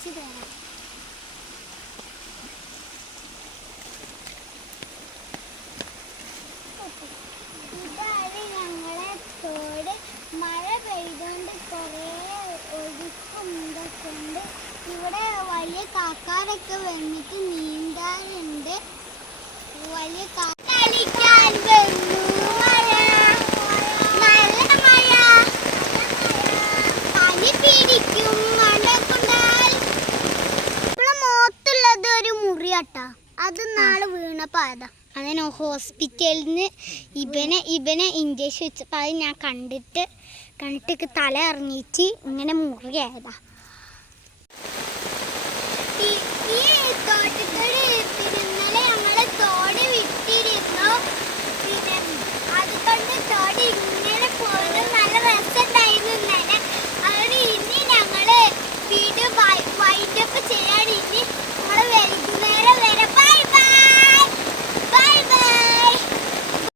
കാണിച്ചു തരാം. ഇതാണ് ഞങ്ങളെ തോട്. മഴ പെയ്തുകൊണ്ട് കുറേ ഒഴുക്കും ഇതൊക്കെ ഉണ്ട്. ഇവിടെ വലിയ കാക്കാരൊക്കെ വന്നിട്ട് നീന്താറുണ്ട്. വലിയ കളിക്കാൻ വരുന്നു. മഴ, നല്ല മഴ, പനി പിടിക്കും. മഴക്കൊണ്ടാൽ ഇവിടെ മുഖത്തുള്ളത് ഒരു മുറിയാട്ടാ. അത് നാളെ വീണപ്പോൾ അതാ. അങ്ങനെ ഹോസ്പിറ്റലിൽ നിന്ന് ഇവനെ ഇഞ്ചക്ഷൻ വെച്ചപ്പോൾ അത് ഞാൻ കണ്ടിട്ട് തല ഇറങ്ങിയിട്ട് ഇങ്ങനെ മുറിയായതാ. ഈ തോട്ടത്തോട്